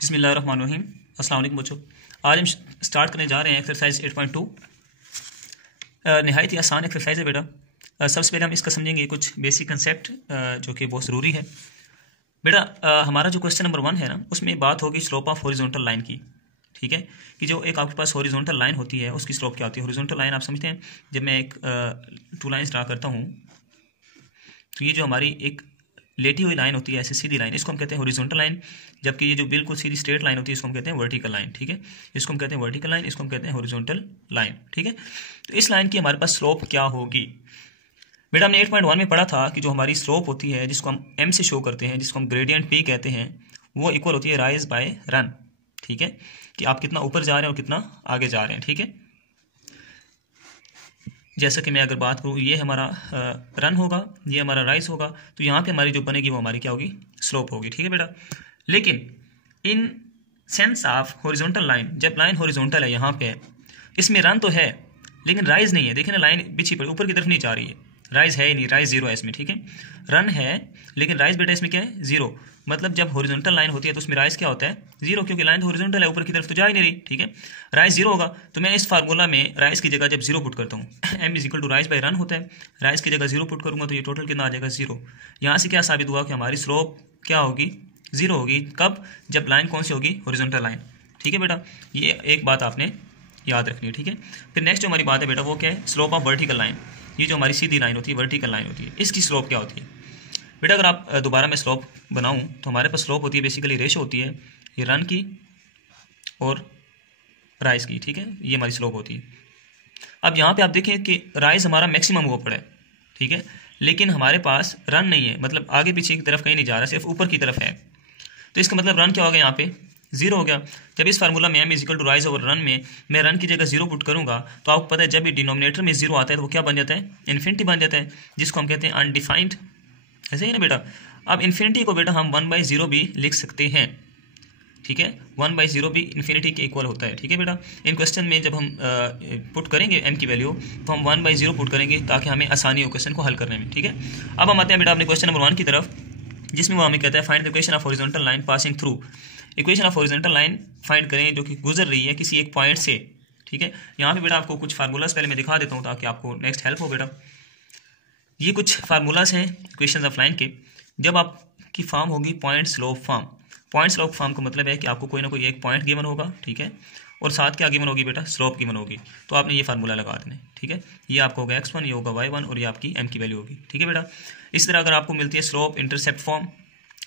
बिस्मिल्लाहिर्रहमानिर्रहीम। अस्सलाम वालेकुम बच्चों। आज हम स्टार्ट करने जा रहे हैं एक्सरसाइज 8.2। नहायत ही आसान एक्सरसाइज है बेटा। सबसे पहले हम इसका समझेंगे कुछ बेसिक कंसेप्ट जो कि बहुत ज़रूरी है बेटा। हमारा जो क्वेश्चन नंबर 1 है ना, उसमें बात होगी स्लोप ऑफ हॉरिजॉन्टल लाइन की। ठीक है, कि जो एक आपके पास हॉरिजॉन्टल लाइन होती है उसकी स्लोप क्या होती है। हॉरिजॉन्टल लाइन आप समझते हैं, जब मैं एक टू लाइन्स ड्रा करता हूँ तो ये जो हमारी एक लेटी हुई लाइन होती है, ऐसे सीधी लाइन, इसको हम कहते हैं हॉरिजॉन्टल लाइन। जबकि ये जो बिल्कुल सीधी स्ट्रेट लाइन होती है इसको हम कहते हैं वर्टिकल लाइन। ठीक है, इसको हम कहते हैं वर्टिकल लाइन, इसको हम कहते हैं हॉरिजॉन्टल लाइन। ठीक है, तो इस लाइन की हमारे पास स्लोप क्या होगी बेटा। हमने 8.1 में पढ़ा था कि जो हमारी स्लोप होती है, जिसको हम एम से शो करते हैं, जिसको हम ग्रेडियंट पी कहते हैं, वो इक्वल होती है राइज बाय रन। ठीक है, कि आप कितना ऊपर जा रहे हैं और कितना आगे जा रहे हैं। ठीक है, जैसा कि मैं अगर बात करूँ, ये हमारा रन होगा, ये हमारा राइज होगा, तो यहाँ पे हमारी जो बनेगी वो हमारी क्या होगी, स्लोप होगी। ठीक है बेटा, लेकिन in sense of horizontal line, जब लाइन हॉरिजॉन्टल है यहाँ पे है, इसमें रन तो है लेकिन राइज नहीं है। देखिए ना, लाइन पीछे पर ऊपर की तरफ नहीं जा रही है, राइज है ही नहीं, राइज जीरो है इसमें। ठीक है, रन है लेकिन राइज बेटा इसमें क्या है, जीरो। मतलब जब हॉरिजॉन्टल लाइन होती है तो उसमें राइज क्या होता है, जीरो, क्योंकि लाइन हॉरिजॉन्टल है, ऊपर की तरफ तो जा ही नहीं रही। ठीक है, राइज जीरो होगा, तो मैं इस फार्मूला में राइज की जगह जब जीरो पुट करता हूँ, m is equal to rise by run होता है, राइज की जगह जीरो पुट करूंगा तो ये टोटल कितना आ जाएगा, जीरो। यहाँ से क्या साबित हुआ कि हमारी स्लोप क्या होगी, जीरो होगी। कब, जब लाइन कौन सी होगी, हॉरिजॉन्टल लाइन। ठीक है बेटा, ये एक बात आपने याद रखनी है। ठीक है, फिर नेक्स्ट जो हमारी बात है बेटा वो क्या है, स्लोप ऑफ वर्टिकल लाइन। ये जो हमारी सीधी लाइन होती है, वर्टिकल लाइन होती है, इसकी स्लोप क्या होती है बेटा। अगर आप दोबारा मैं स्लोप बनाऊं तो हमारे पास स्लोप होती है, बेसिकली रेशो होती है ये रन की और राइज की। ठीक है, ये हमारी स्लोप होती है। अब यहाँ पे आप देखें कि राइज हमारा मैक्सिमम वो पड़ा है। ठीक है, लेकिन हमारे पास रन नहीं है, मतलब आगे पीछे की तरफ कहीं नहीं जा रहा, सिर्फ ऊपर की तरफ है। तो इसका मतलब रन क्या हो गया, यहाँ पे जीरो हो गया। जब इस फार्मूला में m is equal to rise over run में मैं रन की जगह जीरो पुट करूंगा तो आपको पता है जब ये डिनोमिनेटर में जीरो आता है तो वो क्या बन जाता है, इन्फिनिटी बन जाता है, जिसको हम कहते हैं अनडिफाइंड। ऐसे ही ना बेटा। अब इन्फिनिटी को बेटा हम 1/0 भी लिख सकते हैं। ठीक है, 1/0 भी इन्फिनिटी के इक्वल होता है। ठीक है बेटा, इन क्वेश्चन में जब हम पुट करेंगे एम की वैल्यू तो हम 1/0 पुट करेंगे ताकि हमें आसानी हो क्वेश्चन को हल करने में। ठीक है, अब हम आते हैं बेटा अपने क्वेश्चन नंबर 1 की तरफ, जिसमें वो हमें कहता है find the equation of horizontal line passing through. Equation of horizontal line find करें जो कि गुजर रही है किसी एक पॉइंट से। ठीक है, यहाँ पे बेटा आपको कुछ फार्मूलाज पहले मैं दिखा देता हूँ ताकि आपको नेक्स्ट हेल्प हो बेटा। ये कुछ फार्मूलाज हैं इक्वेशन ऑफ लाइन के। जब आपकी फॉर्म होगी point slope form, point slope form का मतलब है कि आपको कोई ना कोई एक पॉइंट गिवन होगा। ठीक है, और साथ क्या गिवन होगी बेटा, स्लोप गिवन होगी। तो आपने ये फार्मूला लगा देना। ठीक है, ये आपका होगा x1, ये होगा y1 और ये आपकी m की वैल्यू होगी। ठीक है बेटा, इस तरह अगर आपको मिलती है slope intercept form,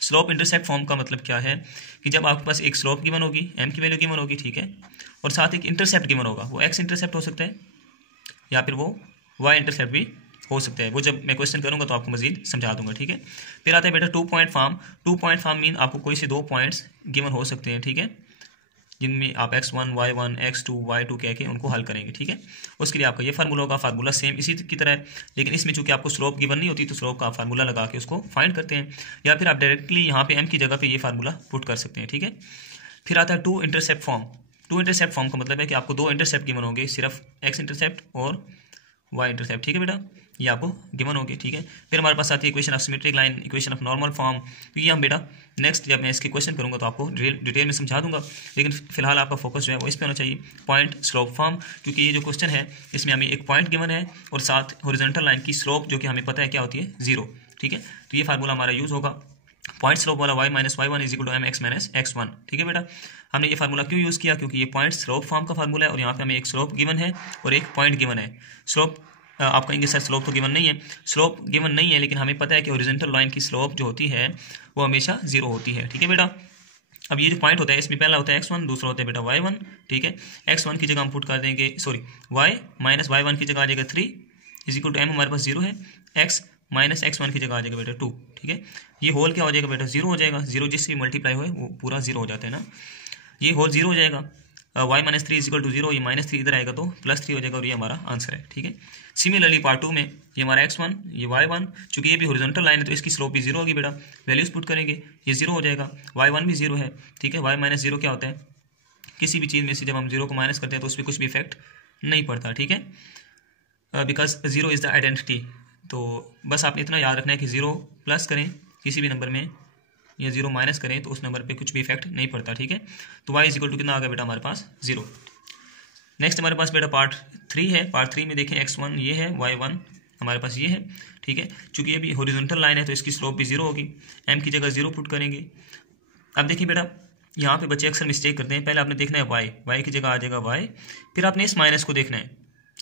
slope intercept form का मतलब क्या है कि जब आपके पास एक स्लोप गिवन होगी, m की वैल्यू गिवन होगी, ठीक है, और साथ एक इंटरसेप्ट गिवन होगा, वो x इंटरसेप्ट हो सकता है या फिर वो y इंटरसेप्ट भी हो सकता है। वो जब मैं क्वेश्चन करूंगा तो आपको मजीद समझा दूंगा। ठीक है, फिर आता है बेटा 2 point form. 2 point form mean आपको कोई से 2 पॉइंट्स गिवन हो सकते हैं। ठीक है, जिनमें आप x1, y1, x2, y2 कह के उनको हल करेंगे। ठीक है, उसके लिए आपका ये फार्मूला होगा। फार्मूला सेम इसी की तरह है, लेकिन इसमें चूंकि आपको स्लोप गिवन नहीं होती तो स्लोप का फार्मूला लगा के उसको फाइंड करते हैं, या फिर आप डायरेक्टली यहाँ पे m की जगह पे ये फार्मूला पुट कर सकते हैं। ठीक है, फिर आता है 2 इंटरसेप्ट फॉर्म। 2 इंटरसेप्ट फॉर्म का मतलब है कि आपको 2 इंटरसेप्ट गिवन होंगे, सिर्फ x इंटरसेप्ट और y इंटरसेप्ट। ठीक है बेटा, ये आपको गिवन होगी। ठीक है, फिर हमारे पास आती है equation of symmetric line, equation of normal form. तो ये हम बेटा नेक्स्ट जब मैं इसके क्वेश्चन करूंगा तो आपको डिटेल में समझा दूंगा, लेकिन फिलहाल आपका फोकस जो है वो इस पे होना चाहिए, पॉइंट स्लोप फॉर्म, क्योंकि ये जो क्वेश्चन है इसमें हमें एक पॉइंट गिवन है और साथ हॉरिजॉन्टल लाइन की स्लोप जो कि हमें पता है क्या होती है, जीरो। ठीक है, तो ये फार्मूला हमारा यूज होगा, पॉइंट स्लोप वाला y minus y1 is equal to mx minus x1। ठीक है बेटा, हमने ये फार्मूला क्यों यूज़ किया, क्योंकि ये पॉइंट स्लोप फॉर्म का फार्मूला है और यहाँ पे हमें एक स्लोप गिवन है और एक पॉइंट गिवन है। स्लोप आप कहेंगे सर स्लोप तो गिवन नहीं है, स्लोप गिवन नहीं है, लेकिन हमें पता है कि हॉरिजॉन्टल लाइन की स्लोप जो होती है वो हमेशा जीरो होती है। ठीक है बेटा, अब ये जो पॉइंट होता है इसमें पहला होता है x1, दूसरा होता है बेटा y1। ठीक है, x1 की जगह हम पुट कर देंगे, सॉरी y माइनस y1 की जगह आ जाएगा 3 इज इक्वल टू m, हमारे पास जीरो है, x माइनस x1 की जगह आ जाएगा बेटा 2। ठीक है, ये होल क्या हो जाएगा बेटा, जीरो हो जाएगा। जीरो जिससे भी मल्टीप्लाई हो वो पूरा जीरो हो जाता है ना, ये होल जीरो हो जाएगा। y minus 3 is equal to zero, ये माइनस 3 इधर आएगा तो प्लस 3 हो जाएगा और ये हमारा आंसर है। ठीक है, सिमिलरली पार्ट 2 में ये हमारा x1, ये y1, चूंकि ये भी हॉरिजॉन्टल लाइन है तो इसकी स्लोप भी जीरो होगी बेटा, वैल्यूज पुट करेंगे, ये जीरो हो जाएगा, y1 भी जीरो है। ठीक है, y माइनस जीरो क्या होता है, किसी भी चीज़ में से जब हम जीरो को माइनस करते हैं तो उस पर कुछ भी इफेक्ट नहीं पड़ता। ठीक है, because zero is the identity. तो बस आपने इतना याद रखना है कि जीरो प्लस करें किसी भी नंबर में या 0 माइनस करें तो उस नंबर पे कुछ भी इफेक्ट नहीं पड़ता, ठीक है। तो y इक्वल टू कितना आ गया बेटा हमारे पास 0। नेक्स्ट हमारे पास बेटा पार्ट 3 है। पार्ट 3 में देखें x1 ये है, y1 हमारे पास ये है, ठीक है। चूंकि ये भी हॉरिजॉन्टल लाइन है तो इसकी स्लोप भी 0 होगी, m की जगह 0 पुट करेंगे। अब देखिए बेटा यहाँ पे बच्चे अक्सर मिस्टेक करते हैं, पहले आपने देखना है y की जगह आ जाएगा y, फिर आपने इस माइनस को देखना है,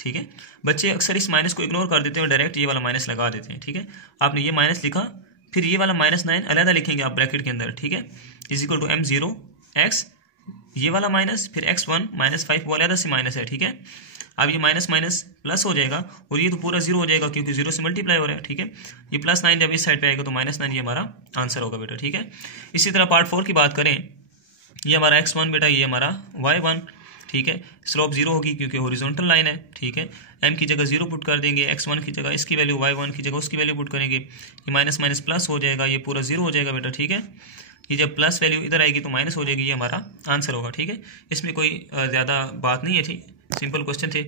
ठीक है। बच्चे अक्सर इस माइनस को इग्नोर कर देते हैं और डायरेक्ट ये वाला माइनस लगा देते हैं, ठीक है। आपने ये माइनस लिखा, फिर ये वाला -9 अलग लिखेंगे आप ब्रैकेट के अंदर, ठीक है, is equal to m0 x, ये वाला माइनस, फिर x1 -5 वो अलग से माइनस है, ठीक है। अब ये माइनस माइनस प्लस हो जाएगा और ये तो पूरा 0 हो जाएगा क्योंकि 0 से मल्टीप्लाई हो रहा है, ठीक है। ये +9 जब इस साइड पे आएगा तो -9 ये हमारा आंसर होगा बेटा, ठीक है। इसी तरह पार्ट 4 की बात करें, ये हमारा x1 बेटा, ये हमारा y1, ठीक है। स्लोप 0 होगी क्योंकि हॉरिजॉन्टल लाइन है, ठीक है। m की जगह 0 पुट कर देंगे, x1 की जगह इसकी वैल्यू, y1 की जगह उसकी वैल्यू पुट करेंगे, ये माइनस माइनस प्लस हो जाएगा, ये पूरा 0 हो जाएगा बेटा, ठीक है। ये जब प्लस वैल्यू इधर आएगी तो माइनस हो जाएगी, ये हमारा आंसर होगा, ठीक है। इसमें कोई ज़्यादा बात नहीं है, ठीक, सिंपल क्वेश्चन थे।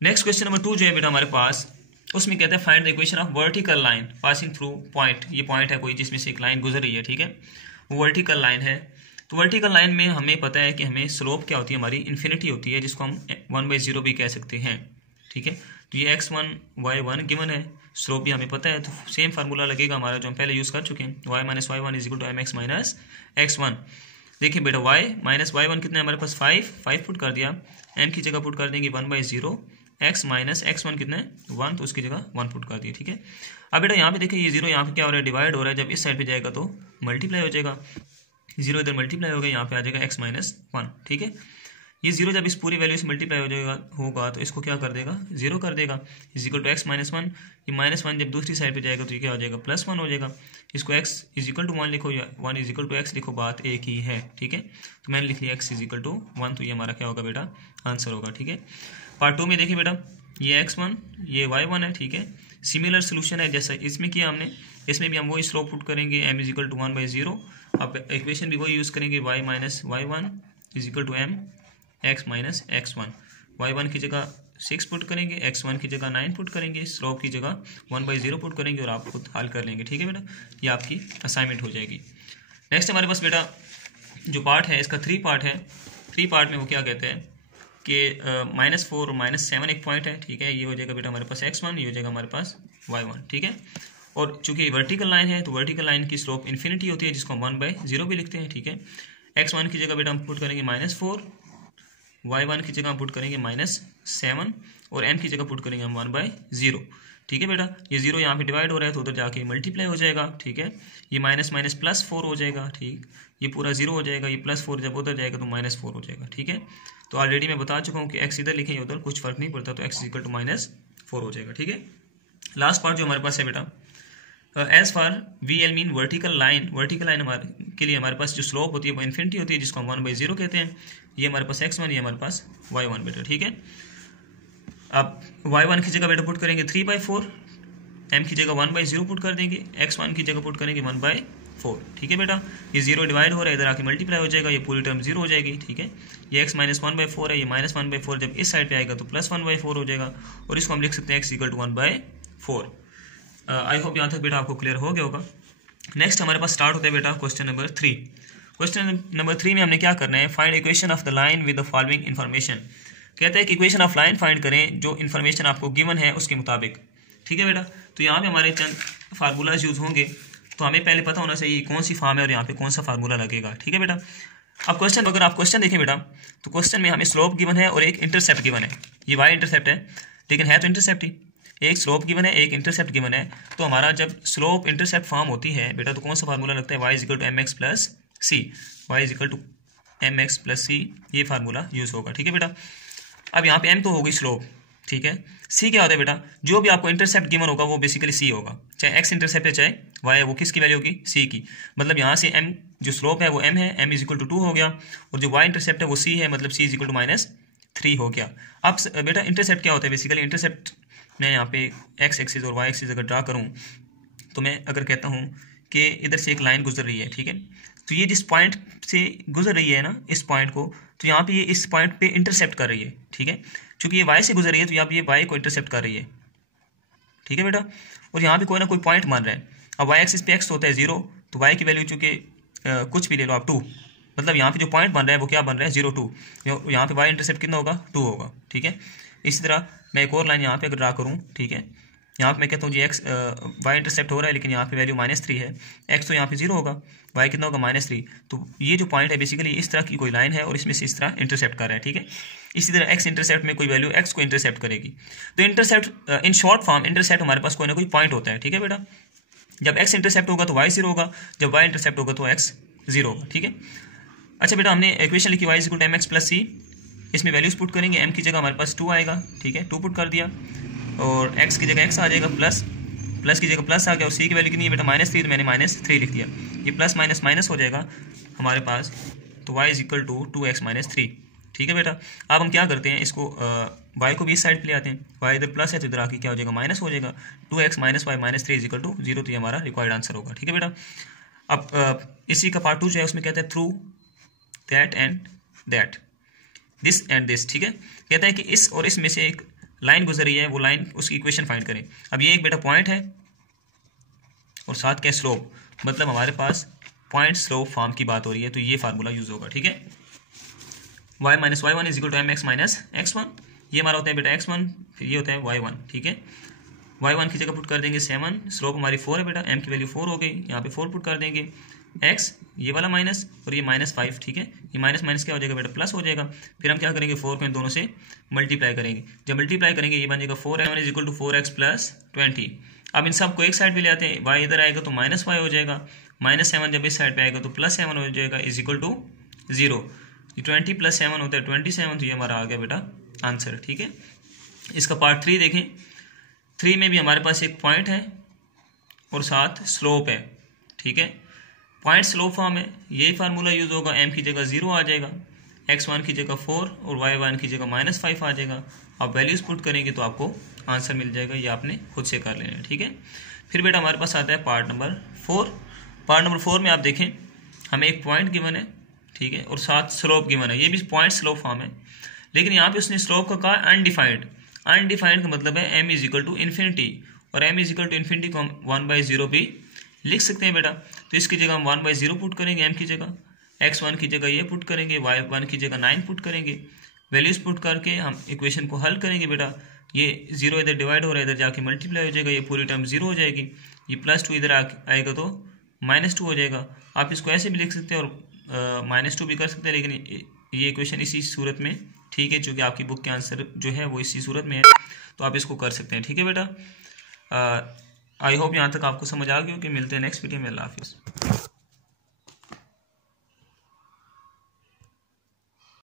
नेक्स्ट क्वेश्चन नंबर 2 जो है बेटा हमारे पास, उसमें कहते हैं find the equation of vertical line passing through point. ये पॉइंट है कोई जिसमें से एक लाइन गुजर रही है, ठीक है, वो वर्टिकल लाइन है। तो वर्टिकल लाइन में हमें पता है कि हमें स्लोप क्या होती है, हमारी इन्फिनिटी होती है, जिसको हम 1/0 भी कह सकते हैं, ठीक है। तो ये x1 y1 गिवन है, स्लोप भी हमें पता है, तो सेम फार्मूला लगेगा हमारा जो हम पहले यूज़ कर चुके हैं, y - y1 is equal to mx minus x1। देखिए बेटा y - y1 कितना है हमारे पास 5 पुट कर दिया, m की जगह पुट कर देंगे 1/0, x माइनस x1 कितना है 1, तो उसकी जगह 1 पुट कर दिया, ठीक है। अब बेटा यहाँ पे देखिए ये 0 यहाँ पे क्या हो रहा है, डिवाइड हो रहा है, जब इस साइड पे जाएगा तो मल्टीप्लाई हो जाएगा, 0 इधर मल्टीप्लाई हो गया, यहाँ पे आ जाएगा x - 1, ठीक है। ये 0 जब इस पूरी वैल्यू से मल्टीप्लाई हो जाएगा होगा तो इसको क्या कर देगा, 0 कर देगा, इज इक्वल टू x - 1। ये -1 जब दूसरी साइड पे जाएगा तो ये क्या हो जाएगा, +1 हो जाएगा। इसको x इज इक्वल टू 1 लिखो या 1 इज इक्वल टू x लिखो, बात एक ही है, ठीक है। तो मैंने लिख लिया x इज इक्वल टू 1, तो ये हमारा क्या होगा बेटा, आंसर होगा, ठीक है। पार्ट 2 में देखिए बेटा, ये x1 ये y1 है, ठीक है। सिमिलर सोल्यूशन है जैसा इसमें किया हमने, इसमें भी हम वही स्लोप पुट करेंगे, m इज इक्वल टू 1/0। अब इक्वेशन भी वही यूज़ करेंगे, y - y1 is equal to m x minus x1। y1 की जगह 6 पुट करेंगे, x1 की जगह 9 पुट करेंगे, स्लोप की जगह 1/0 पुट करेंगे और आप खुद हल कर लेंगे, ठीक है बेटा। ये आपकी असाइनमेंट हो जाएगी। नेक्स्ट हमारे पास बेटा जो पार्ट है इसका 3 पार्ट है। 3 पार्ट में वो क्या कहते हैं कि -4 और -7 एक पॉइंट है, ठीक है। ये हो जाएगा बेटा हमारे पास x1, ये हो जाएगा हमारे पास y1, ठीक है। और चूंकि वर्टिकल लाइन है तो वर्टिकल लाइन की स्लोप इन्फिनिटी होती है, जिसको हम 1/0 भी लिखते हैं, ठीक है। x1 की जगह बेटा हम पुट करेंगे -4, y1 की जगह हम पुट करेंगे -7 और m की जगह पुट करेंगे हम 1/0, ठीक है बेटा। ये 0 यहाँ पे डिवाइड हो रहा है तो उधर जाके मल्टीप्लाई हो जाएगा, ठीक है। ये माइनस माइनस +4 हो जाएगा, ठीक, ये पूरा 0 हो जाएगा, ये +4 जब उधर जाएगा तो -4 हो जाएगा, ठीक है। तो ऑलरेडी मैं बता चुका हूँ कि x इधर लिखें उधर कुछ फर्क नहीं पड़ता, तो x इक्वल टू -4 हो जाएगा, ठीक है। लास्ट पार्ट जो हमारे पास है बेटा, as far we'll mean vertical line, vertical line हमारे के लिए हमारे पास जो स्लोप होती है वो इन्फिनिटी होती है, जिसको हम 1/0 कहते हैं। ये हमारे पास x1, ये हमारे पास y1 बेटा, ठीक है। अब y1 की जगह बेटा पुट करेंगे 3/4, m की जगह 1/0 पुट कर देंगे, x1 की जगह पुट करेंगे 1/4, ठीक है बेटा। ये 0 डिवाइड हो रहा है, इधर आके मल्टीप्लाई हो जाएगा, ये पूरी टर्म 0 हो जाएगी, ठीक है। ये x - 1/4 है, ये -1/4 जब इस साइड पे आएगा तो +1/4 हो जाएगा, और इसको हम लिख सकते हैं x equal to 1/4। I hope यहाँ तक बेटा आपको क्लियर हो गया होगा। नेक्स्ट हमारे पास स्टार्ट होता है बेटा क्वेश्चन नंबर 3। क्वेश्चन नंबर 3 में हमने क्या करना है, find equation of the line with the following information. कहते हैं कि इक्वेशन ऑफ लाइन फाइंड करें जो इन्फॉर्मेशन आपको गिवन है उसके मुताबिक, ठीक है बेटा। तो यहाँ पे हमारे चंद फार्मूलाज यूज़ होंगे, तो हमें पहले पता होना चाहिए कौन सी फॉर्म है और यहाँ पे कौन सा फार्मूला लगेगा, ठीक है बेटा। अब क्वेश्चन, अगर आप क्वेश्चन देखें बेटा, तो क्वेश्चन में हमें स्लोप गिवन है और एक इंटरसेप्ट गिवन है। ये y इंटरसेप्ट है, लेकिन है तो इंटरसेप्ट ही, एक स्लोप गिवन है एक इंटरसेप्ट गिवन है। तो हमारा जब स्लोप इंटरसेप्ट फॉर्म होती है बेटा, तो कौन सा फार्मूला लगता है, y equal to mx plus C, y equal to mx plus C, ये फार्मूला यूज़ होगा, ठीक है बेटा। अब यहाँ पे m तो होगी स्लोप, ठीक है। c क्या होता है बेटा, जो भी आपको इंटरसेप्ट गिवन होगा वो बेसिकली c होगा, चाहे x इंटरसेप्ट है चाहे y है, वो किसकी वैल्यू होगी, c की। मतलब यहाँ से m जो स्लोप है वो m है, m इज इक्वल टू 2 हो गया, और जो y इंटरसेप्ट है वो c है, मतलब c इज इक्वल टू -3 हो गया। अब बेटा इंटरसेप्ट क्या होता है, बेसिकली इंटरसेप्ट मैं यहाँ पे x एक्सिस और y एक्सिस अगर ड्रा करूँ, तो मैं अगर कहता हूँ कि इधर से एक लाइन गुजर रही है, ठीक है। तो ये जिस पॉइंट से गुजर रही है ना, इस पॉइंट को, तो यहाँ पे ये इस पॉइंट पे इंटरसेप्ट कर रही है, ठीक है। चूंकि ये y से गुजर रही है तो यहाँ पे ये y को इंटरसेप्ट कर रही है, ठीक है बेटा। और यहाँ पे कोई ना कोई पॉइंट मान रहा है। अब y एक्सिस पे x होता है 0, तो y की वैल्यू चूँकि कुछ भी ले लो आप 2, मतलब यहाँ पे जो पॉइंट बन रहा है वो क्या बन रहा है 0 2, यहाँ पे y इंटरसेप्ट कितना होगा 2 होगा, ठीक है। इसी तरह मैं एक और लाइन यहाँ पे अगर ड्रा करूँ, ठीक है, यहाँ पे मैं कहता हूँ जी x y इंटरसेप्ट हो रहा है लेकिन यहाँ पे वैल्यू -3 है, x तो यहाँ पे 0 होगा, y कितना होगा -3। तो ये जो पॉइंट है बेसिकली इस तरह की कोई लाइन है और इसमें से इस तरह इंटरसेप्ट कर रहा है, ठीक है। इसी तरह x इंटरसेप्ट में कोई वैल्यू x को इंटरसेप्ट करेगी। तो intercept in short form intercept हमारे पास कोई ना कोई पॉइंट होता है, ठीक है बेटा। जब x इंटरसेप्ट होगा तो y 0 होगा, जब y इंटरसेप्ट होगा तो x 0 होगा, ठीक है। अच्छा बेटा, हमने इक्वेशन लिखी y = mx + c, इसमें वैल्यूज पुट करेंगे, m की जगह हमारे पास 2 आएगा, ठीक है, 2 पुट कर दिया, और x की जगह x आ जाएगा, प्लस की जगह प्लस आ गया, और c की वैल्यू कितनी है बेटा -3, तो मैंने -3 लिख दिया, ये प्लस माइनस माइनस हो जाएगा हमारे पास, तो y = 2x - 3, ठीक है बेटा। अब हम क्या करते हैं, इसको y को भी इस साइड पे ले आते हैं, y इधर प्लस है तो इधर आके क्या हो जाएगा माइनस हो जाएगा, 2x - y - 3 = 0, तो ये हमारा रिक्वायर्ड आंसर होगा, ठीक है बेटा। अब इसी का पार्ट 2 जो है उसमें कहते हैं through that and that, this and this, ठीक है। कहता है कि इस और इसमें से एक लाइन गुजरी है, वो लाइन उसकी इक्वेशन फाइंड करें। अब ये एक बेटा पॉइंट है और साथ क्या स्लोप, मतलब हमारे पास पॉइंट स्लोप फॉर्म की बात हो रही है, तो ये फार्मूला यूज होगा, ठीक है। y - y1 = mx - x1, ये हमारा होता है बेटा x1, फिर ये होता है y1, ठीक है। y1 की जगह पुट कर देंगे 7, स्लोप हमारी 4 है बेटा, m की वैल्यू 4 हो गई, यहाँ पे 4 पुट कर देंगे, x ये वाला माइनस और ये -5, ठीक है, ये माइनस माइनस क्या हो जाएगा बेटा प्लस हो जाएगा। फिर हम क्या करेंगे 4 को इन दोनों से मल्टीप्लाई करेंगे, जब मल्टीप्लाई करेंगे ये बन जाएगा 4m = 4x + 20। अब इन सबको एक साइड पे ले आते हैं, y इधर आएगा तो -y हो जाएगा, -7 जब इस साइड पे आएगा तो +7 हो जाएगा, = 0। 20 + 7 होता है 27, तो ये हमारा आ गया बेटा आंसर, ठीक है। इसका पार्ट 3 देखें, 3 में भी हमारे पास एक पॉइंट है और साथ स्लोप है, ठीक है। पॉइंट स्लोप फॉर्म है, यही फार्मूला यूज होगा, m की जगह 0 आ जाएगा, x1 की जगह 4 और y1 की जगह -5 आ जाएगा। आप वैल्यूज पुट करेंगे तो आपको आंसर मिल जाएगा, ये आपने खुद से कर लेना है, ठीक है। फिर बेटा हमारे पास आता है पार्ट नंबर 4। पार्ट नंबर 4 में आप देखें हमें एक पॉइंट गिवन है, ठीक है, और साथ स्लोप गिवन है, ये भी पॉइंट स्लोप फॉर्म है, लेकिन यहाँ पे उसने स्लोप का कहा अनडिफाइंड। अनडिफाइंड का मतलब है m = इन्फिनिटी, और m = इन्फिनिटी को हम 1/0 भी लिख सकते हैं बेटा। तो इसकी जगह हम 1/0 पुट करेंगे, m की जगह, x1 की जगह ये पुट करेंगे, y1 की जगह 9 पुट करेंगे, वैल्यूज पुट करके हम इक्वेशन को हल करेंगे बेटा। ये 0 इधर डिवाइड हो रहा है, इधर जाके मल्टीप्लाई हो जाएगा, ये पूरी टर्म 0 हो जाएगी, ये +2 इधर आएगा तो -2 हो जाएगा। आप इसको ऐसे भी लिख सकते हैं और -2 भी कर सकते हैं, लेकिन ये इक्वेशन इसी सूरत में ठीक है, चूँकि आपकी बुक के आंसर जो है वो इसी सूरत में है, तो आप इसको कर सकते हैं, ठीक है बेटा। आई होप यहाँ तक आपको समझ आ गई हो कि मिलते हैं नेक्स्ट वीडियो में। अल्लाह हाफिज़।